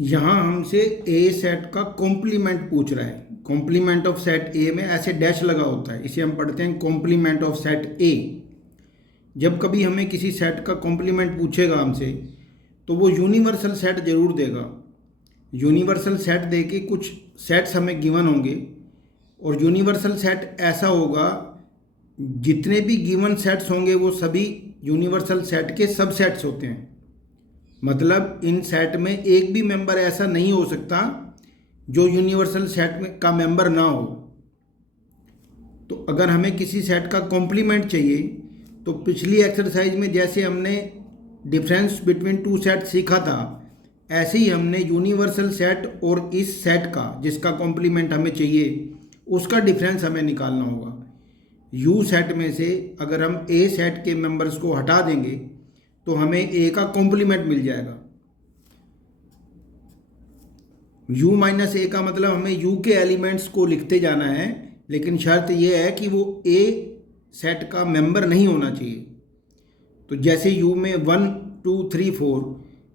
यहाँ हमसे ए सेट का कॉम्प्लीमेंट पूछ रहा है। कॉम्प्लीमेंट ऑफ सेट ए में ऐसे डैश लगा होता है, इसे हम पढ़ते हैं कॉम्प्लीमेंट ऑफ सेट ए। जब कभी हमें किसी सेट का कॉम्प्लीमेंट पूछेगा हमसे, तो वो यूनिवर्सल सेट जरूर देगा। यूनिवर्सल सेट दे के कुछ सेट्स हमें गिवन होंगे, और यूनिवर्सल सेट ऐसा होगा जितने भी गिवन सेट्स होंगे वो सभी यूनिवर्सल सेट के सबसेट्स होते हैं। मतलब इन सेट में एक भी मेंबर ऐसा नहीं हो सकता जो यूनिवर्सल सेट में का मेंबर ना हो। तो अगर हमें किसी सेट का कॉम्प्लीमेंट चाहिए, तो पिछली एक्सरसाइज में जैसे हमने डिफरेंस बिटवीन टू सेट सीखा था, ऐसे ही हमने यूनिवर्सल सेट और इस सेट का जिसका कॉम्प्लीमेंट हमें चाहिए उसका डिफरेंस हमें निकालना होगा। यू सेट में से अगर हम ए सेट के मेंबर्स को हटा देंगे तो हमें ए का कॉम्प्लीमेंट मिल जाएगा। यू माइनस ए का मतलब हमें यू के एलिमेंट्स को लिखते जाना है, लेकिन शर्त यह है कि वो ए सेट का मेंबर नहीं होना चाहिए। तो जैसे यू में 1 2 3 4,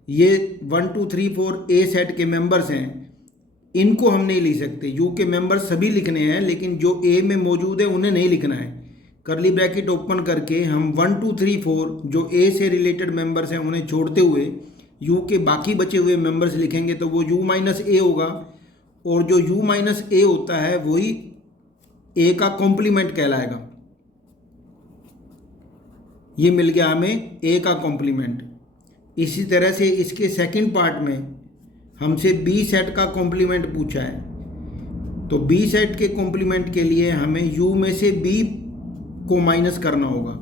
ये 1 2 3 4 ए सेट के मेंबर्स हैं, इनको हम नहीं लिख सकते। यू के मेंबर्स सभी लिखने हैं, लेकिन जो ए में मौजूद है उन्हें नहीं लिखना है। करली ब्रैकेट ओपन करके हम 1 2 3 4 जो ए से रिलेटेड मेंबर्स हैं उन्हें छोड़ते हुए यू के बाकी बचे हुए मेंबर्स लिखेंगे, तो वो यू माइनस ए होगा। और जो यू माइनस ए होता है वही ए का कॉम्प्लीमेंट कहलाएगा। ये मिल गया हमें ए का कॉम्प्लीमेंट। इसी तरह से इसके सेकंड पार्ट में हमसे बी सेट का कॉम्प्लीमेंट पूछा है। तो बी सेट के कॉम्प्लीमेंट के लिए हमें यू में से बी को माइनस करना होगा।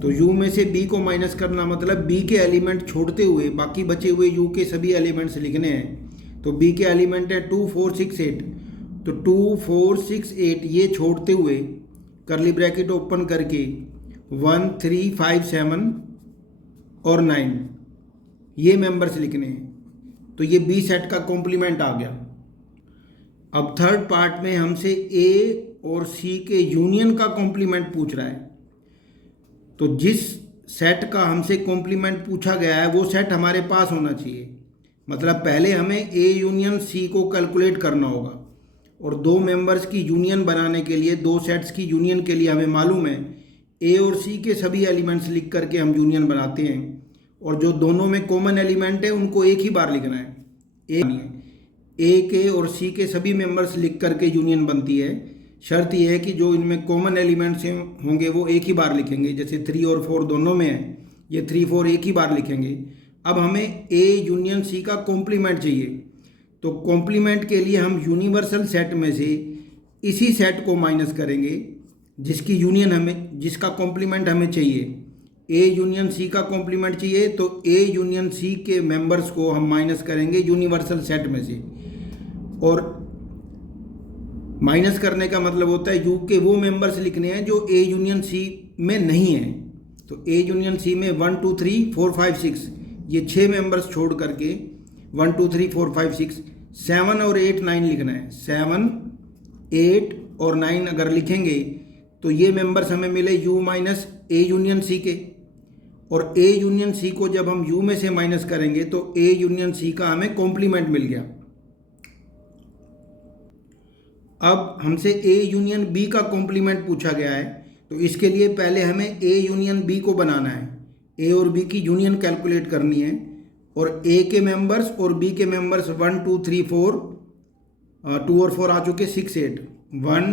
तो u में से b को माइनस करना मतलब b के एलिमेंट छोड़ते हुए बाकी बचे हुए u के सभी एलिमेंट्स लिखने हैं। तो b के एलिमेंट है 2 4 6 8, तो 2 4 6 8 ये छोड़ते हुए करली ब्रैकेट ओपन करके 1 3 5 7 और 9 ये मेंबर्स लिखने हैं। तो ये b सेट का कॉम्प्लीमेंट आ गया। अब थर्ड पार्ट में हमसे a और सी के यूनियन का कॉम्प्लीमेंट पूछ रहा है। तो जिस सेट का हमसे कॉम्प्लीमेंट पूछा गया है वो सेट हमारे पास होना चाहिए। मतलब पहले हमें ए यूनियन सी को कैलकुलेट करना होगा, और दो मेंबर्स की यूनियन बनाने के लिए, दो सेट्स की यूनियन के लिए हमें मालूम है ए और सी के सभी एलिमेंट्स लिख करके हम यूनियन बनाते हैं, और जो दोनों में कॉमन एलिमेंट है उनको एक ही बार लिखना है। ए के और सी के सभी मेंबर्स लिख करके यूनियन बनती है। शर्त यह है कि जो इनमें कॉमन एलिमेंट्स होंगे वो एक ही बार लिखेंगे। जैसे 3 और 4 दोनों में है, ये 3 4 एक ही बार लिखेंगे। अब हमें ए यूनियन सी का कॉम्प्लीमेंट चाहिए। तो कॉम्प्लीमेंट के लिए हम यूनिवर्सल सेट में से इसी सेट को माइनस करेंगे जिसकी यूनियन हमें, जिसका कॉम्प्लीमेंट हमें चाहिए। ए यूनियन सी का कॉम्प्लीमेंट चाहिए, तो ए यूनियन सी के मेंबर्स को हम माइनस करेंगे यूनिवर्सल सेट में से। और माइनस करने का मतलब होता है यू के वो मेंबर्स लिखने हैं जो ए यूनियन सी में नहीं हैं। तो ए यूनियन सी में 1 2 3 4 5 6 ये 6 मेंबर्स छोड़ करके 1 2 3 4 5 6 7 और 8 9 लिखना है। 7 8 और 9 अगर लिखेंगे तो ये मेंबर्स हमें मिले U minus A union C के। और ए यूनियन सी को जब हम यू में से माइनस करेंगे तो ए यूनियन सी का हमें कॉम्प्लीमेंट मिल गया। अब हमसे ए यूनियन बी का कॉम्प्लीमेंट पूछा गया है, तो इसके लिए पहले हमें ए यूनियन बी को बनाना है। ए और बी की यूनियन कैलकुलेट करनी है, और ए के मेंबर्स और बी के मेंबर्स 1 2 3 4 2 और 4 आ चुके, 6 8 1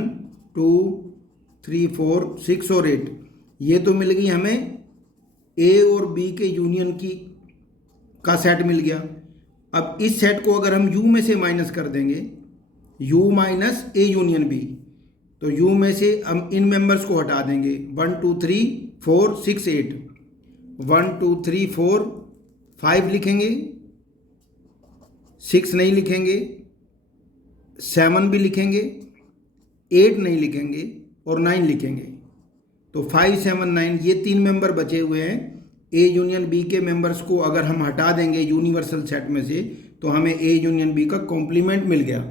2 3 4 6 और 8 ये तो मिल गई हमें ए और बी के यूनियन की का सेट मिल गया। अब इस सेट को अगर हम यू में से माइनस कर देंगे, u minus A union B, तो u में से हम इन मेंबर्स को हटा देंगे। 1 2 3 4 6 8 1 2 3 4 5 लिखेंगे, 6 नहीं लिखेंगे, 7 भी लिखेंगे, 8 नहीं लिखेंगे और 9 लिखेंगे। तो 5 7 9 ये 3 मेंबर बचे हुए हैं। ए यूनियन बी के मेंबर्स को अगर हम हटा देंगे यूनिवर्सल सेट में से, तो हमें ए यूनियन बी का कॉम्प्लीमेंट मिल गया।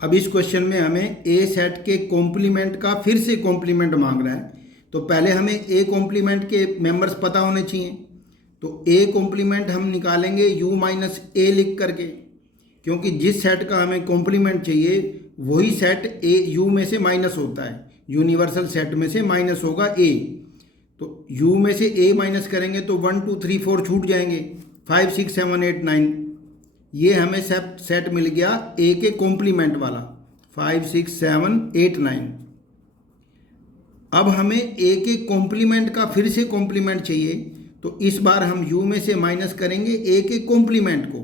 अब इस क्वेश्चन में हमें ए सेट के कॉम्प्लीमेंट का फिर से कॉम्प्लीमेंट मांग रहा है। तो पहले हमें ए कॉम्प्लीमेंट के मेंबर्स पता होने चाहिए। तो ए कॉम्प्लीमेंट हम निकालेंगे यू माइनस ए लिख करके, क्योंकि जिस सेट का हमें कॉम्प्लीमेंट चाहिए वही सेट ए यू में से माइनस होता है, यूनिवर्सल सेट में से माइनस होगा ए। तो यू में से ए माइनस करेंगे तो 1 2 3 4 छूट जाएंगे, 5 6 7 8 9, ये हमें सेट मिल गया ए के कॉम्प्लीमेंट वाला 5 6 7 8 9। अब हमें ए के कॉम्प्लीमेंट का फिर से कॉम्प्लीमेंट चाहिए, तो इस बार हम यू में से माइनस करेंगे ए के कॉम्प्लीमेंट को,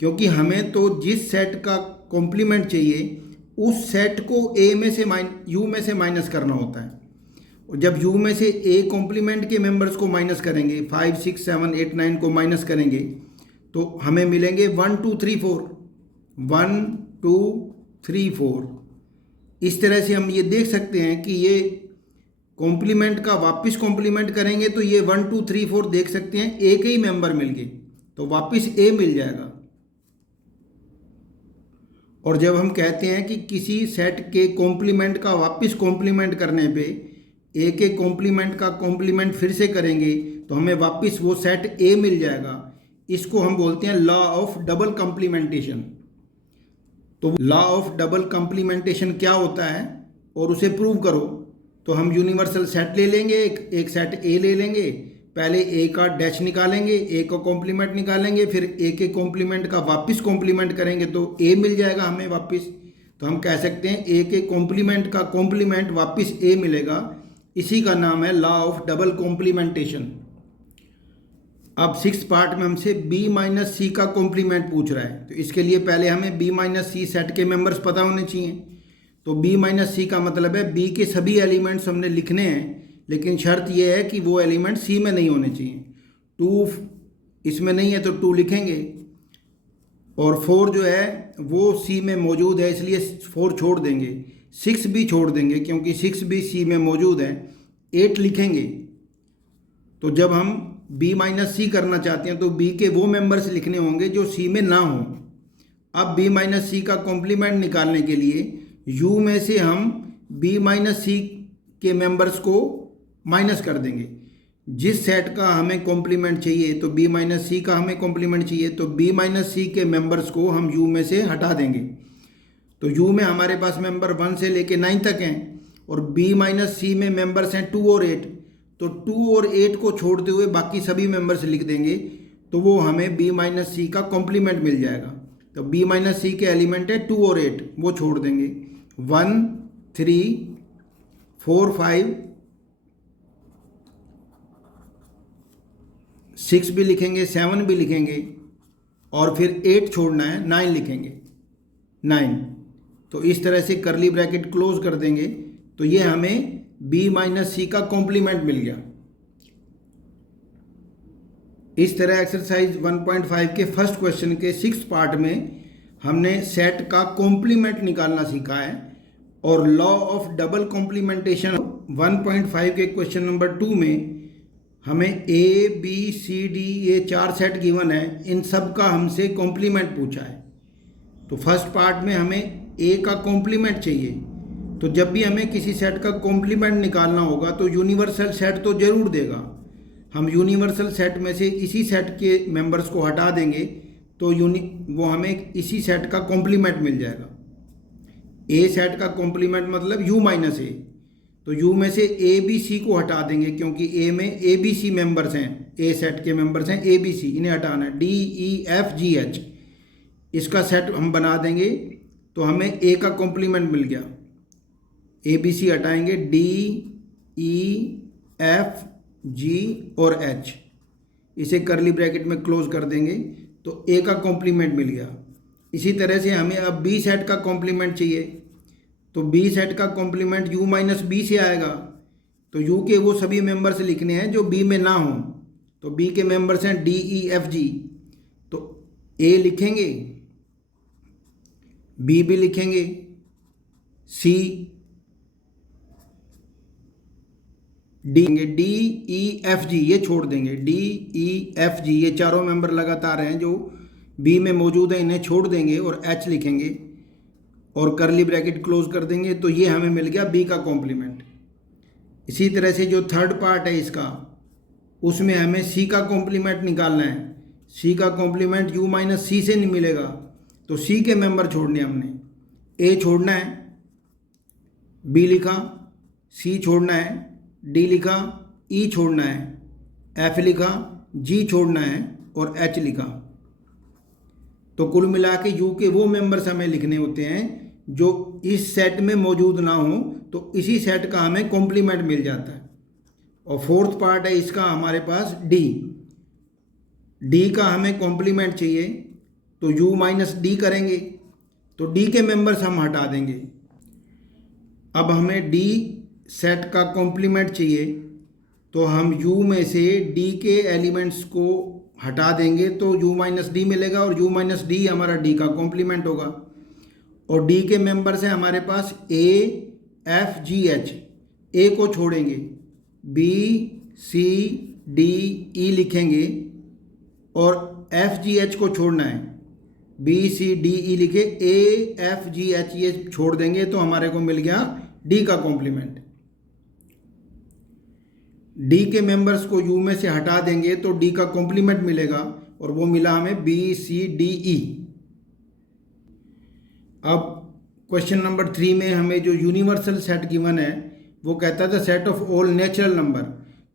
क्योंकि हमें तो जिस सेट का कॉम्प्लीमेंट चाहिए उस सेट को ए में से यू में से माइनस करना होता है। और जब यू में से ए कॉम्प्लीमेंट के मेंबर्स को माइनस करेंगे, 5 6 7 8 9 को माइनस करेंगे, तो हमें मिलेंगे 1 2 3 4, 1 2 3 4। इस तरह से हम ये देख सकते हैं कि ये कॉम्प्लीमेंट का वापस कॉम्प्लीमेंट करेंगे तो ये 1 2 3 4 देख सकते हैं ए के ही मेंबर मिल गए, तो वापस ए मिल जाएगा। और जब हम कहते हैं कि किसी सेट के कॉम्प्लीमेंट का वापस कॉम्प्लीमेंट करने पे ए के कॉम्प्लीमेंट का कॉम्प्लीमेंट फिर से करेंगे तो हमें वापस वो सेट ए मिल जाएगा। इसको हम बोलते हैं लॉ ऑफ डबल कॉम्प्लीमेंटेशन। तो लॉ ऑफ डबल कॉम्प्लीमेंटेशन क्या होता है और उसे प्रूव करो, तो हम यूनिवर्सल सेट ले लेंगे, एक सेट ए ले लेंगे, पहले ए का डैश निकालेंगे, ए का कॉम्प्लीमेंट निकालेंगे, फिर ए के कॉम्प्लीमेंट का वापस कॉम्प्लीमेंट करेंगे तो ए मिल जाएगा हमें वापस। तो हम कह सकते हैं ए के कॉम्प्लीमेंट का कॉम्प्लीमेंट वापस ए मिलेगा, इसी का नाम है लॉ ऑफ डबल कॉम्प्लीमेंटेशन। अब 6th पार्ट में हमसे b माइनस सी का कॉम्प्लीमेंट पूछ रहा है, तो इसके लिए पहले हमें b माइनस सी सेट के मेंबर्स पता होने चाहिए। तो b माइनस सी का मतलब है b के सभी एलिमेंट्स हमने लिखने हैं, लेकिन शर्त यह है कि वो एलिमेंट सी में नहीं होने चाहिए। 2 इसमें नहीं है तो 2 लिखेंगे, और 4 जो है वो सी में मौजूद है इसलिए 4 छोड़ देंगे, 6 भी छोड़ देंगे क्योंकि 6 भी सी में मौजूद है, 8 लिखेंगे। तो जब हम b माइनस सी करना चाहते हैं तो b के वो मेंबर्स लिखने होंगे जो सी में ना हों। अब b माइनस सी का कॉम्प्लीमेंट निकालने के लिए u में से हम b माइनस सी के मेंबर्स को माइनस कर देंगे। जिस सेट का हमें कॉम्प्लीमेंट चाहिए तो b माइनस सी का हमें कॉम्प्लीमेंट चाहिए, तो b माइनस सी के मेंबर्स को हम u में से हटा देंगे। तो u में हमारे पास मेंबर 1 से लेके 9 तक हैं, और b माइनस सी में मेंबर्स हैं 2 और 8, तो 2 और 8 को छोड़ते हुए बाकी सभी मेंबर्स लिख देंगे, तो वो हमें b माइनस सी का कॉम्प्लीमेंट मिल जाएगा। तो b माइनस सी के एलिमेंट है 2 और 8, वो छोड़ देंगे, 1 3 4 5 6 भी लिखेंगे, 7 भी लिखेंगे, और फिर 8 छोड़ना है, 9 लिखेंगे, 9। तो इस तरह से करली ब्रैकेट क्लोज कर देंगे, तो ये हमें b माइनस सी का कॉम्प्लीमेंट मिल गया। इस तरह एक्सरसाइज 1.5 के फर्स्ट क्वेश्चन के 6th पार्ट में हमने सेट का कॉम्प्लीमेंट निकालना सीखा है, और लॉ ऑफ डबल कॉम्प्लीमेंटेशन 1.5 के क्वेश्चन नंबर 2 में हमें ए बी सी डी ये 4 सेट गिवन है, इन सब का हमसे कॉम्प्लीमेंट पूछा है। तो फर्स्ट पार्ट में हमें ए का कॉम्प्लीमेंट चाहिए, तो जब भी हमें किसी सेट का कॉम्प्लीमेंट निकालना होगा तो यूनिवर्सल सेट तो ज़रूर देगा। हम यूनिवर्सल सेट में से इसी सेट के मेंबर्स को हटा देंगे तो वो हमें इसी सेट का कॉम्प्लीमेंट मिल जाएगा। ए सेट का कॉम्प्लीमेंट मतलब यू माइनस ए, तो यू में से ए बी सी को हटा देंगे क्योंकि ए में ए बी सी मेंबर्स हैं, ए सेट के मेंबर्स हैं ए बी सी, इन्हें हटाना है, D E F G H, इसका सेट हम बना देंगे तो हमें ए का कॉम्प्लीमेंट मिल गया। ए बी सी हटाएंगे, डी ई एफ जी और एच, इसे करली ब्रैकेट में क्लोज कर देंगे तो ए का कॉम्प्लीमेंट मिल गया। इसी तरह से हमें अब बी सेट का कॉम्प्लीमेंट चाहिए, तो बी सेट का कॉम्प्लीमेंट यू माइनस बी से आएगा, तो यू के वो सभी मेंबर्स लिखने हैं जो बी में ना हों, तो बी के मेंबर्स हैं डी ई एफ जी, तो ए लिखेंगे, बी भी लिखेंगे, C D E F G ये छोड़ देंगे, डी ई एफ जी ये चारों मेंबर लगातार हैं जो बी में मौजूद है, इन्हें छोड़ देंगे और एच लिखेंगे और करली ब्रैकेट क्लोज कर देंगे, तो ये हमें मिल गया बी का कॉम्प्लीमेंट। इसी तरह से जो थर्ड पार्ट है इसका, उसमें हमें सी का कॉम्प्लीमेंट निकालना है। सी का कॉम्प्लीमेंट यू माइनस सी से नहीं मिलेगा, तो सी के मेंबर छोड़ने हमने, ए छोड़ना है, बी लिखा, सी छोड़ना है, डी लिखा, ई छोड़ना है, एफ लिखा, जी छोड़ना है और एच लिखा। तो कुल मिला के यू के वो मेंबर्स हमें लिखने होते हैं जो इस सेट में मौजूद ना हो, तो इसी सेट का हमें कॉम्प्लीमेंट मिल जाता है। और फोर्थ पार्ट है इसका हमारे पास डी। डी का हमें कॉम्प्लीमेंट चाहिए, तो यू माइनस डी करेंगे, तो डी के मेंबर्स हम हटा देंगे। अब हमें डी सेट का कॉम्प्लीमेंट चाहिए, तो हम यू में से डी के एलिमेंट्स को हटा देंगे, तो यू माइनस डी मिलेगा और यू माइनस डी हमारा डी का कॉम्प्लीमेंट होगा। और डी के मेंबर्स हैं हमारे पास ए एफ जी एच। ए को छोड़ेंगे, बी सी डी ई लिखेंगे और एफ जी एच को छोड़ना है, बी सी डी ई लिखे, ए एफ जी एच ये छोड़ देंगे, तो हमारे को मिल गया डी का कॉम्प्लीमेंट। डी के मेंबर्स को यू में से हटा देंगे तो डी का कॉम्प्लीमेंट मिलेगा, और वो मिला हमें बी सी डी ई। अब क्वेश्चन नंबर 3 में हमें जो यूनिवर्सल सेट गिवन है वो कहता है the set of all natural number.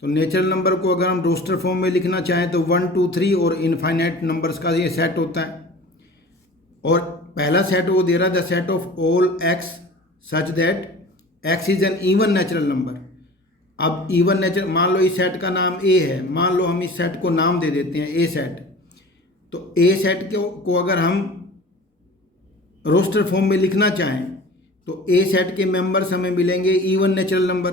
तो नेचुरल नंबर को अगर हम रोस्टर फॉर्म में लिखना चाहें तो 1 2 3 और इनफाइनाइट नंबर्स का ये सेट होता है। और पहला सेट वो दे रहा है the set of all X such that X is N even natural number. अब इवन नेचुरल, मान लो इस सेट का नाम ए है, मान लो हम इस सेट को नाम दे देते हैं ए सेट। तो ए सेट को अगर हम रोस्टर फॉर्म में लिखना चाहें तो ए सेट के मेंबर्स हमें मिलेंगे इवन नेचुरल नंबर।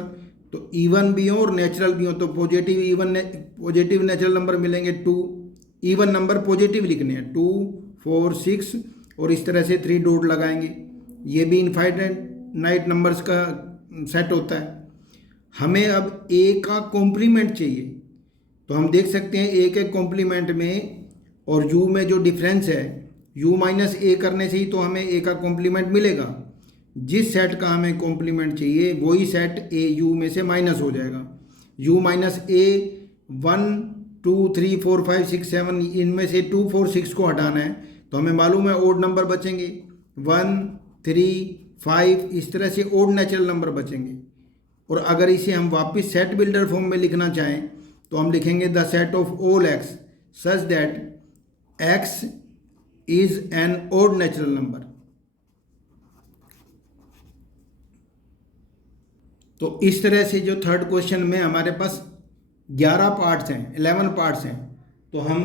तो इवन भी हो और नेचुरल भी हो, तो पॉजिटिव नेचुरल नंबर मिलेंगे 2। इवन नंबर पॉजिटिव लिखने हैं 2 4 6 और इस तरह से 3 डॉट लगाएंगे। ये भी इनफाइनाइट नंबर्स का सेट होता है। हमें अब ए का कॉम्प्लीमेंट चाहिए, तो हम देख सकते हैं ए के कॉम्प्लीमेंट में और यू में जो डिफरेंस है, यू माइनस ए करने से ही तो हमें ए का कॉम्प्लीमेंट मिलेगा। जिस सेट का हमें कॉम्प्लीमेंट चाहिए वही सेट ए यू में से माइनस हो जाएगा। यू माइनस ए 1 2 3 4 5 6 7 इनमें से 2 4 6 को हटाना है, तो हमें मालूम है ओड नंबर बचेंगे 1 3 5, इस तरह से ओड नेचुरल नंबर बचेंगे। और अगर इसे हम वापस सेट बिल्डर फॉर्म में लिखना चाहें तो हम लिखेंगे the set of all X such that X is an odd natural number. तो इस तरह से जो थर्ड क्वेश्चन में हमारे पास 11 पार्ट्स हैं, 11 पार्ट्स हैं, तो हम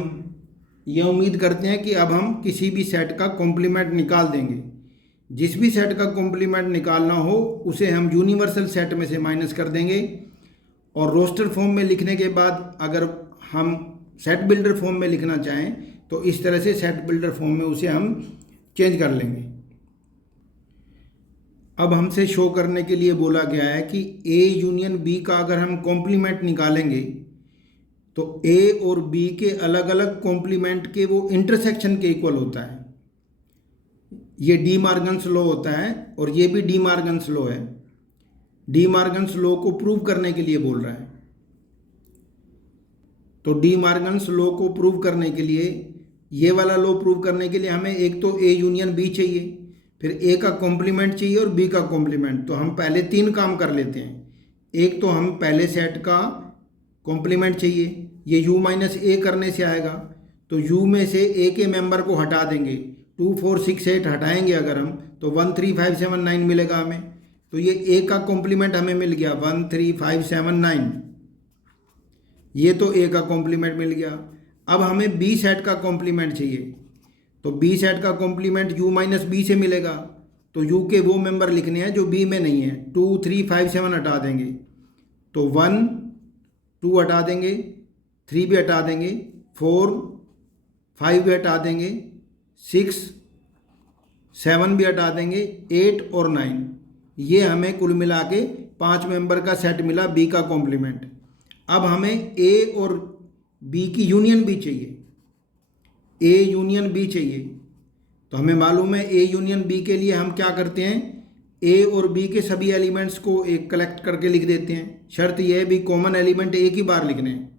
ये उम्मीद करते हैं कि अब हम किसी भी सेट का कॉम्प्लीमेंट निकाल देंगे। जिस भी सेट का कॉम्प्लीमेंट निकालना हो उसे हम यूनिवर्सल सेट में से माइनस कर देंगे, और रोस्टर फॉर्म में लिखने के बाद अगर हम सेट बिल्डर फॉर्म में लिखना चाहें तो इस तरह से सेट बिल्डर फॉर्म में उसे हम चेंज कर लेंगे। अब हमसे शो करने के लिए बोला गया है कि ए यूनियन बी का अगर हम कॉम्प्लीमेंट निकालेंगे तो ए और बी के अलग अलग कॉम्प्लीमेंट के वो इंटरसेक्शन के इक्वल होता है। ये डी मार्गन्स लॉ होता है और ये भी डी मार्गन्स लॉ है। डी मार्गन्स लॉ को प्रूव करने के लिए बोल रहा है। तो डी मार्गन्स लॉ को प्रूव करने के लिए, ये वाला लॉ प्रूव करने के लिए हमें एक तो ए यूनियन बी चाहिए, फिर ए का कॉम्प्लीमेंट चाहिए और बी का कॉम्प्लीमेंट। तो हम पहले 3 काम कर लेते हैं। एक तो हम पहले सेट का कॉम्प्लीमेंट चाहिए, ये u माइनस ए करने से आएगा, तो u में से ए के मेंबर को हटा देंगे। 2 4 6 8 हटाएंगे अगर हम तो 1 3 5 7 9 मिलेगा हमें। तो ये ए का कॉम्प्लीमेंट हमें मिल गया 1 3 5 7 9, ये तो ए का कॉम्प्लीमेंट मिल गया। अब हमें बी सेट का कॉम्प्लीमेंट चाहिए, तो बी सेट का कॉम्प्लीमेंट u माइनस बी से मिलेगा। तो u के वो मेंबर लिखने हैं जो b में नहीं है। 2 3 5 7 हटा देंगे, तो 1 2 हटा देंगे, 3 भी हटा देंगे, 4 5 भी हटा देंगे, 6 7 भी हटा देंगे, 8 और 9। ये हमें कुल मिला के 5 मेंबर का सेट मिला बी का कॉम्प्लीमेंट। अब हमें ए और बी की यूनियन भी चाहिए, ए यूनियन बी चाहिए। तो हमें मालूम है ए यूनियन बी के लिए हम क्या करते हैं, ए और बी के सभी एलिमेंट्स को एक कलेक्ट करके लिख देते हैं। शर्त यह है भी कॉमन एलिमेंट एक ही बार लिखने हैं।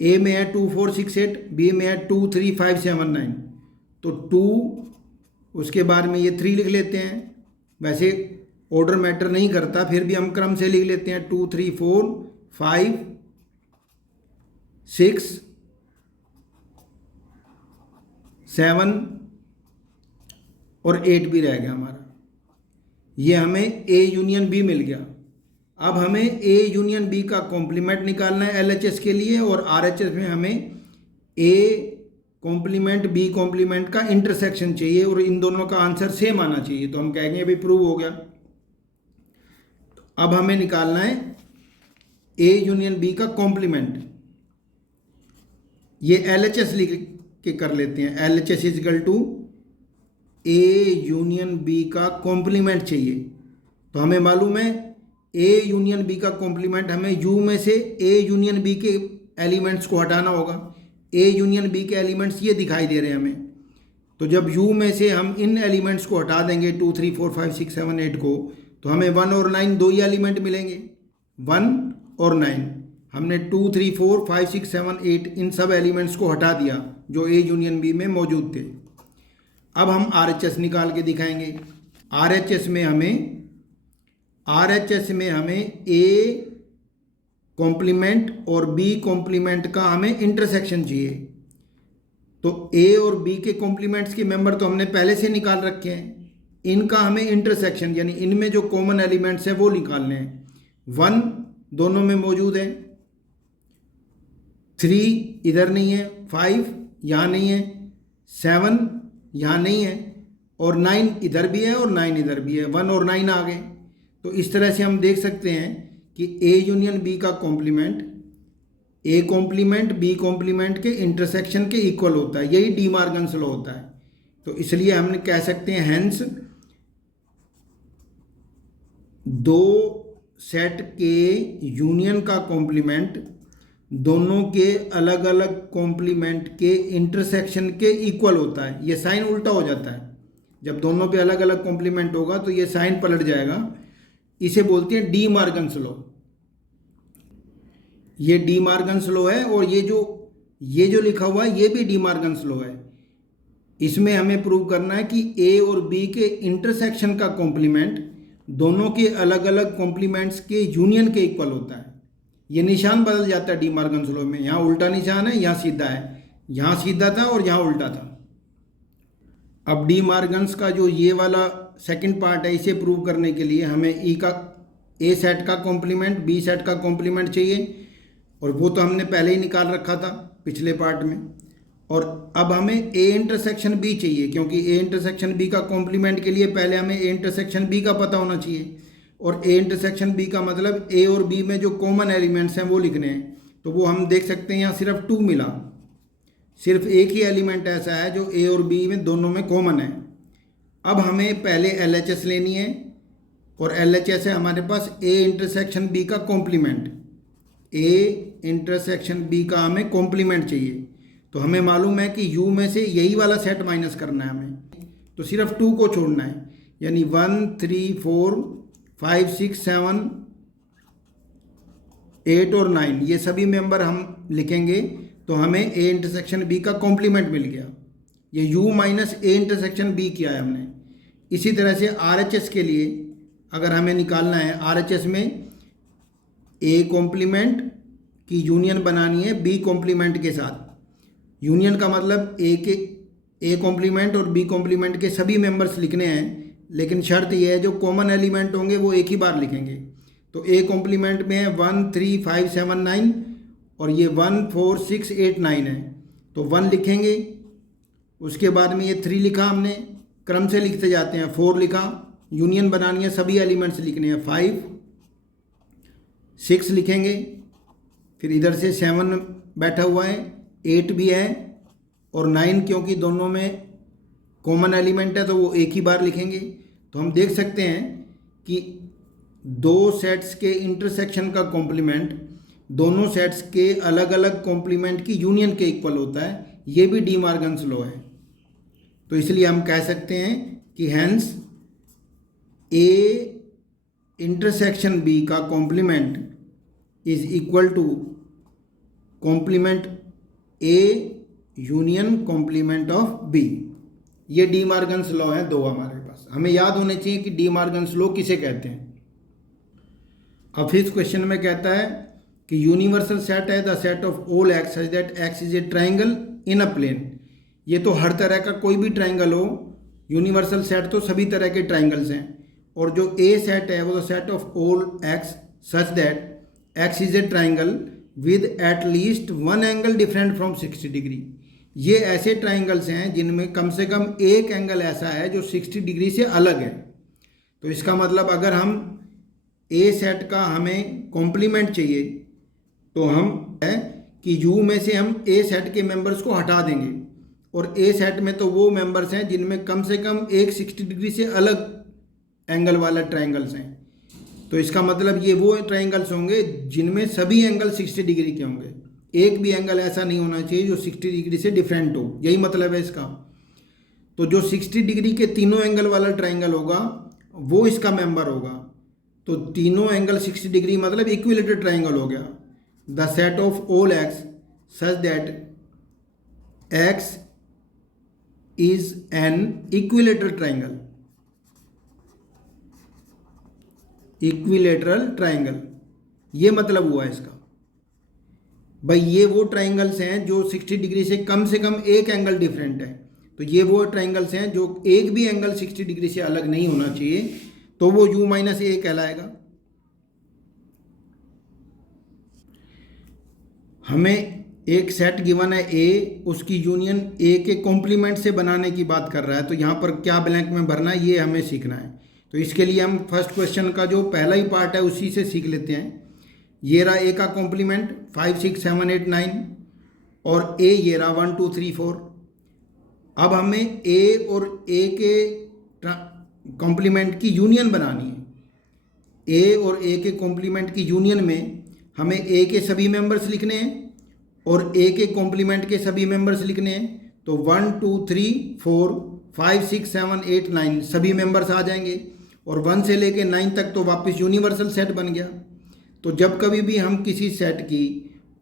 ए में है 2 4 6 8, बी में है 2 3 5 7 9, तो 2 उसके बाद में ये 3 लिख लेते हैं। वैसे ऑर्डर मैटर नहीं करता, फिर भी हम क्रम से लिख लेते हैं 2 3 4 5 6 7 और 8 भी रह गया हमारा। ये हमें ए यूनियन बी मिल गया। अब हमें ए यूनियन बी का कॉम्प्लीमेंट निकालना है एलएचएस के लिए, और आरएचएस में हमें ए कॉम्प्लीमेंट बी कॉम्प्लीमेंट का इंटरसेक्शन चाहिए, और इन दोनों का आंसर सेम आना चाहिए। तो हम कहेंगे अभी प्रूव हो गया। अब हमें निकालना है ए यूनियन बी का कॉम्प्लीमेंट। ये एलएचएस लिख के कर लेते हैं। LHS is equal to A union B का कॉम्प्लीमेंट चाहिए। तो हमें मालूम है ए यूनियन बी का कॉम्प्लीमेंट, हमें यू में से ए यूनियन बी के एलिमेंट्स को हटाना होगा। ए यूनियन बी के एलिमेंट्स ये दिखाई दे रहे हैं हमें। तो जब यू में से हम इन एलिमेंट्स को हटा देंगे 2 3 4 5 6 7 8 को, तो हमें 1 और 9 दो ही एलिमेंट मिलेंगे, 1 और 9। हमने 2 3 4 5 6 7 8 इन सब एलिमेंट्स को हटा दिया जो ए यूनियन बी में मौजूद थे। अब हम आरएचएस निकाल के दिखाएंगे। आरएचएस में हमें ए कॉम्प्लीमेंट और बी कॉम्प्लीमेंट का हमें इंटरसेक्शन चाहिए। तो ए और बी के कॉम्प्लीमेंट्स के मेंबर तो हमने पहले से निकाल रखे हैं, इनका हमें इंटरसेक्शन यानी इनमें जो कॉमन एलिमेंट्स हैं वो निकालने हैं। 1 दोनों में मौजूद है, 3 इधर नहीं है, 5 यहाँ नहीं है, 7 यहाँ नहीं है, और 9 इधर भी है और 9 इधर भी है। 1 और 9 आ गए। तो इस तरह से हम देख सकते हैं कि ए यूनियन बी का complement A complement B complement के इंटरसेक्शन के इक्वल होता है। यही डी मॉर्गन्स लॉ होता है। तो इसलिए हम कह सकते हैं हेंस दो सेट के यूनियन का कॉम्प्लीमेंट दोनों के अलग अलग कॉम्प्लीमेंट के इंटरसेक्शन के इक्वल होता है। ये साइन उल्टा हो जाता है। जब दोनों पे अलग अलग कॉम्प्लीमेंट होगा तो ये साइन पलट जाएगा। इसे बोलते हैं डी मॉर्गन्स लॉ। ये डी मॉर्गन्स लॉ है, और ये जो लिखा हुआ है ये भी डी मॉर्गन्स लॉ है। इसमें हमें प्रूव करना है कि ए और बी के इंटरसेक्शन का कॉम्प्लीमेंट दोनों के अलग अलग कॉम्प्लीमेंट्स के यूनियन के इक्वल होता है। ये निशान बदल जाता है डी मॉर्गन्स लॉ में। यहाँ उल्टा निशान है, यहाँ सीधा है। यहाँ सीधा था और यहाँ उल्टा था। अब डी मॉर्गन्स का जो ये वाला सेकंड पार्ट है, इसे प्रूव करने के लिए हमें ए सेट का कॉम्प्लीमेंट बी सेट का कॉम्प्लीमेंट चाहिए, और वो तो हमने पहले ही निकाल रखा था पिछले पार्ट में। और अब हमें ए इंटरसेक्शन बी चाहिए, क्योंकि ए इंटरसेक्शन बी का कॉम्प्लीमेंट के लिए पहले हमें ए इंटरसेक्शन बी का पता होना चाहिए। और ए इंटरसेक्शन बी का मतलब ए और बी में जो कॉमन एलिमेंट्स हैं वो लिखने हैं। तो वो हम देख सकते हैं यहाँ सिर्फ 2 मिला। सिर्फ एक ही एलिमेंट ऐसा है जो ए और बी में दोनों में कॉमन है। अब हमें पहले एलएचएस लेनी है, और एलएचएस है हमारे पास ए इंटरसेक्शन बी का कॉम्प्लीमेंट। ए इंटरसेक्शन बी का हमें कॉम्प्लीमेंट चाहिए। तो हमें मालूम है कि यू में से यही वाला सेट माइनस करना है हमें। तो सिर्फ 2 को छोड़ना है, यानी 1 3 4 5 6 7 8 और 9 ये सभी मेंबर हम लिखेंगे। तो हमें ए इंटरसेक्शन बी का कॉम्प्लीमेंट मिल गया। ये U minus A intersection B किया है हमने। इसी तरह से आरएचएस के लिए अगर हमें निकालना है, आरएचएस में ए कॉम्प्लीमेंट की यूनियन बनानी है बी कॉम्प्लीमेंट के साथ। यूनियन का मतलब ए कॉम्प्लीमेंट और बी कॉम्प्लीमेंट के सभी मेंबर्स लिखने हैं, लेकिन शर्त यह है जो कॉमन एलिमेंट होंगे वो एक ही बार लिखेंगे। तो ए कॉम्प्लीमेंट में है 1 3 5 7 9, और ये 1 4 6 8 9 है। तो 1 लिखेंगे, उसके बाद में ये 3 लिखा हमने, क्रम से लिखते जाते हैं। 4 लिखा, यूनियन बनानी है, सभी एलिमेंट्स लिखने हैं। 5 6 लिखेंगे, फिर इधर से 7 बैठा हुआ है, 8 भी है, और 9 क्योंकि दोनों में कॉमन एलिमेंट है तो वो एक ही बार लिखेंगे। तो हम देख सकते हैं कि दो सेट्स के इंटरसेक्शन का कॉम्प्लीमेंट दोनों सेट्स के अलग अलग कॉम्प्लीमेंट की यूनियन के इक्वल होता है। ये भी डी मॉर्गन्स लॉ है। तो इसलिए हम कह सकते हैं कि हेंस ए इंटरसेक्शन बी का complement is equal to complement A union complement of B. ये डी मॉर्गन्स लॉ है दो हमारे पास, हमें याद होने चाहिए कि डी मॉर्गन्स लॉ किसे कहते हैं। अब फिर इस क्वेश्चन में कहता है कि यूनिवर्सल सेट है the set of all X such that X is a triangle in a plane. ये तो हर तरह का कोई भी ट्राइंगल हो, यूनिवर्सल सेट तो सभी तरह के ट्राइंगल्स हैं। और जो ए सेट है वो the set of all X such that X is a triangle with at least one angle different from 60 degree. ये ऐसे ट्राइंगल्स हैं जिनमें कम से कम एक एंगल ऐसा है जो 60 डिग्री से अलग है। तो इसका मतलब अगर हम ए सेट का हमें कॉम्प्लीमेंट चाहिए तो हम है कि यू में से हम ए सेट के मेंबर्स को हटा देंगे, और ए सेट में तो वो मेंबर्स हैं जिनमें कम से कम एक 60 डिग्री से अलग एंगल वाला ट्राइंगल्स हैं। तो इसका मतलब ये वो ट्राइंगल्स होंगे जिनमें सभी एंगल 60 डिग्री के होंगे, एक भी एंगल ऐसा नहीं होना चाहिए जो 60 डिग्री से डिफरेंट हो, यही मतलब है इसका। तो जो 60 डिग्री के तीनों एंगल वाला ट्राइंगल होगा वो इसका मेंबर होगा। तो तीनों एंगल 60 डिग्री मतलब इक्विलेटरल ट्राइंगल हो गया। The set of all X such that X is an equilateral triangle. Equilateral triangle ये मतलब हुआ इसका। भाई ये वो ट्राइंगल्स हैं जो 60 डिग्री से कम एक एंगल डिफरेंट है। तो ये वो ट्राइंगल्स हैं जो एक भी एंगल 60 डिग्री से अलग नहीं होना चाहिए, तो वो u माइनस ए कहलाएगा। हमें एक सेट गिवन है ए, उसकी यूनियन ए के कॉम्प्लीमेंट से बनाने की बात कर रहा है। तो यहाँ पर क्या ब्लैंक में भरना है ये हमें सीखना है। तो इसके लिए हम फर्स्ट क्वेश्चन का जो पहला ही पार्ट है उसी से सीख लेते हैं। ये रहा ए का कॉम्प्लीमेंट 5 6 7 8 9 और ए ये रहा 1 2 3 4। अब हमें ए और ए के कॉम्प्लीमेंट की यूनियन बनानी है। ए और ए के कॉम्प्लीमेंट की यूनियन में हमें ए के सभी मेंबर्स लिखने हैं और ए के कॉम्प्लीमेंट के सभी मेंबर्स लिखने हैं। तो 1 2 3 4 5 6 7 8 9 सभी मेंबर्स आ जाएंगे, और 1 से लेके 9 तक तो वापस यूनिवर्सल सेट बन गया। तो जब कभी भी हम किसी सेट की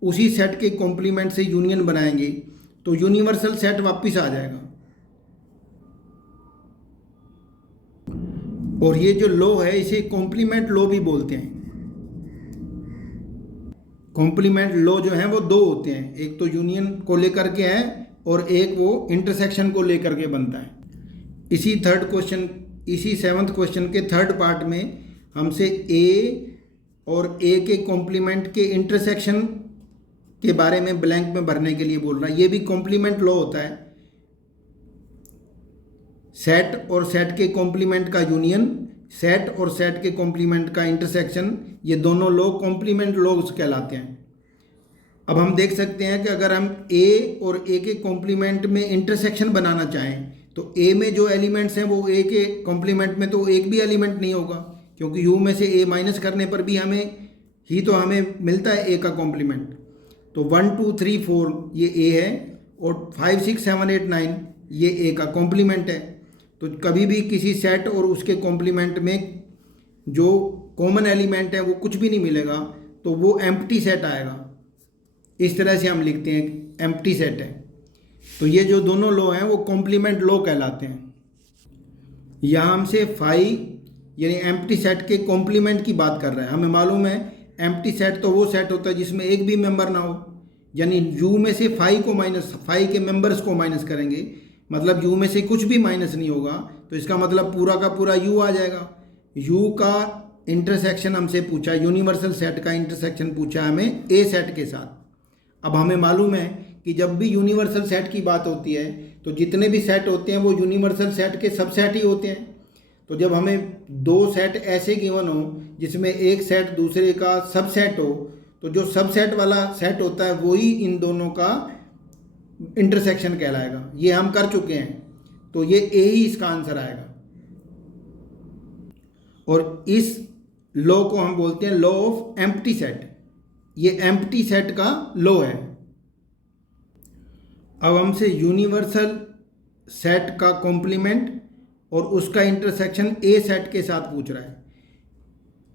उसी सेट के कॉम्प्लीमेंट से यूनियन बनाएंगे तो यूनिवर्सल सेट वापस आ जाएगा। और ये जो लॉ है इसे कॉम्प्लीमेंट लॉ भी बोलते हैं। कॉम्प्लीमेंट लॉ जो है वो दो होते हैं, एक तो यूनियन को लेकर के है और एक वो इंटरसेक्शन को लेकर के बनता है। इसी सेवन्थ क्वेश्चन के थर्ड पार्ट में हमसे ए और ए के कॉम्प्लीमेंट के इंटरसेक्शन के बारे में ब्लैंक में भरने के लिए बोल रहा है। ये भी कॉम्प्लीमेंट लॉ होता है। सेट और सेट के कॉम्प्लीमेंट का यूनियन, सेट और सेट के कॉम्प्लीमेंट का इंटरसेक्शन, ये दोनों लॉ कॉम्प्लीमेंट लॉज कहलाते हैं। अब हम देख सकते हैं कि अगर हम ए और ए के कॉम्प्लीमेंट में इंटरसेक्शन बनाना चाहें तो ए में जो एलिमेंट्स हैं वो ए के कॉम्प्लीमेंट में तो एक भी एलिमेंट नहीं होगा, क्योंकि यू में से ए माइनस करने पर भी हमें मिलता है ए का कॉम्प्लीमेंट। तो 1 2 3 4 ये ए है और 5 6 7 8 9 ये ए का कॉम्प्लीमेंट है। तो कभी भी किसी सेट और उसके कॉम्प्लीमेंट में जो कॉमन एलिमेंट है वो कुछ भी नहीं मिलेगा, तो वो एम्प्टी सेट आएगा। इस तरह से हम लिखते हैं एम्प्टी सेट है। तो ये जो दोनों लॉ हैं वो कॉम्प्लीमेंट लॉ कहलाते हैं। यहाँ हमसे फाई यानी एम्प्टी सेट के कॉम्प्लीमेंट की बात कर रहा है। हमें मालूम है एम्प्टी सेट तो वो सेट होता है जिसमें एक भी मेंबर ना हो, यानी यू में से फाई के मेंबर्स को माइनस करेंगे, मतलब यू में से कुछ भी माइनस नहीं होगा, तो इसका मतलब पूरा का पूरा यू आ जाएगा। यू का इंटरसेक्शन हमसे पूछा, यूनिवर्सल सेट का इंटरसेक्शन पूछा हमें ए सेट के साथ। अब हमें मालूम है कि जब भी यूनिवर्सल सेट की बात होती है तो जितने भी सेट होते हैं वो यूनिवर्सल सेट के सबसेट ही होते हैं। तो जब हमें दो सेट ऐसे गिवन हो जिसमें एक सेट दूसरे का सबसेट हो, तो जो सबसेट वाला सेट होता है वही इन दोनों का इंटरसेक्शन कहलाएगा। ये हम कर चुके हैं, तो ये ए ही इसका आंसर आएगा। और इस लॉ को हम बोलते हैं लॉ ऑफ एम्प्टी सेट। ये एम्प्टी सेट का लॉ है। अब हमसे यूनिवर्सल सेट का कॉम्प्लीमेंट और उसका इंटरसेक्शन ए सेट के साथ पूछ रहा है।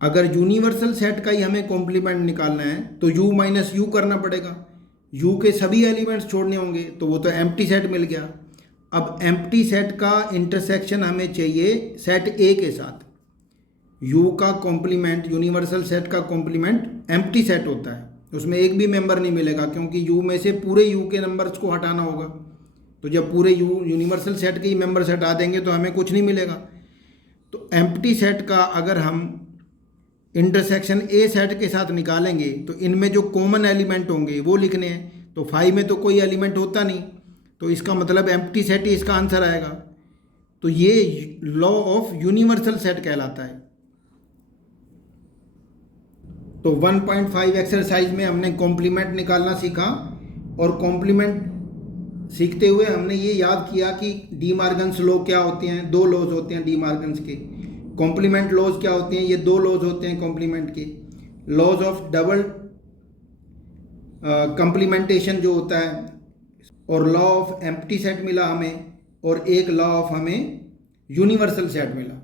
अगर यूनिवर्सल सेट का ही हमें कॉम्प्लीमेंट निकालना है तो u माइनस यू करना पड़ेगा, यू के सभी एलिमेंट्स छोड़ने होंगे, तो वो तो एम्प्टी सेट मिल गया। अब एम्प्टी सेट का इंटरसेक्शन हमें चाहिए सेट ए के साथ। यू का कॉम्प्लीमेंट, यूनिवर्सल सेट का कॉम्प्लीमेंट एम्प्टी सेट होता है, उसमें एक भी मेंबर नहीं मिलेगा, क्योंकि यू में से पूरे यू के नंबर्स को हटाना होगा। तो जब पूरे यूनिवर्सल सेट के ही मेंबर्स हटा देंगे तो हमें कुछ नहीं मिलेगा। तो एम्प्टी सेट का अगर हम इंटरसेक्शन ए सेट के साथ निकालेंगे तो इनमें जो कॉमन एलिमेंट होंगे वो लिखने हैं। तो 5 में तो कोई एलिमेंट होता नहीं, तो इसका मतलब एम्प्टी सेट ही इसका आंसर आएगा। तो ये लॉ ऑफ यूनिवर्सल सेट कहलाता है। तो 1.5 एक्सरसाइज में हमने कॉम्प्लीमेंट निकालना सीखा, और कॉम्प्लीमेंट सीखते हुए हमने ये याद किया कि डी मार्गन्स लॉ क्या होते हैं। 2 लॉज होते हैं डी मार्गन्स के। कॉम्प्लीमेंट लॉज क्या होते हैं, ये 2 लॉज होते हैं कॉम्प्लीमेंट के। लॉज ऑफ डबल कंप्लीमेंटेशन जो होता है, और लॉ ऑफ एम्प्टी सेट मिला हमें, और एक लॉ ऑफ हमें यूनिवर्सल सेट मिला।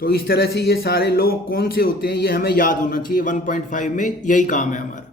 तो इस तरह से ये सारे लॉ कौन से होते हैं ये हमें याद होना चाहिए। 1.5 में यही काम है हमारा।